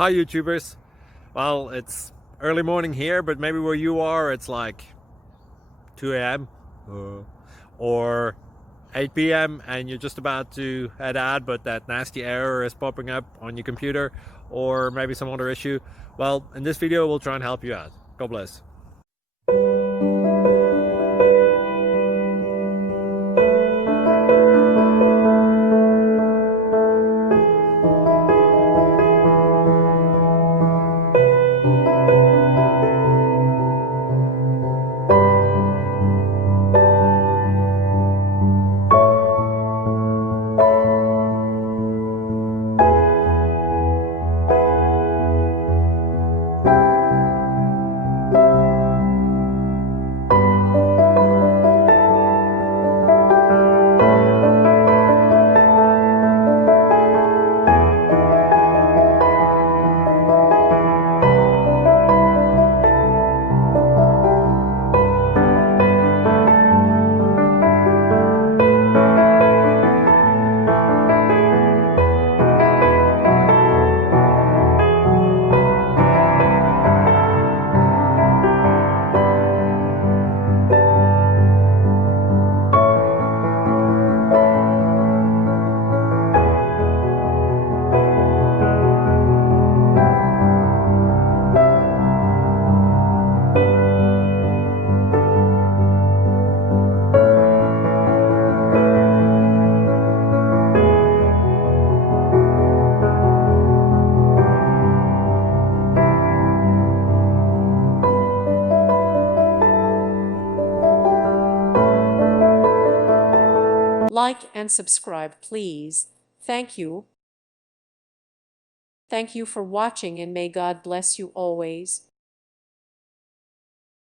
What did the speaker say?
Hi YouTubers. Well, it's early morning here, but maybe where you are it's like 2 a.m. or 8 p.m. and you're just about to head out, but that nasty error is popping up on your computer, or maybe some other issue. Well, in this video we'll try and help you out. God bless. Like and subscribe, please. Thank you. Thank you for watching, and may God bless you always.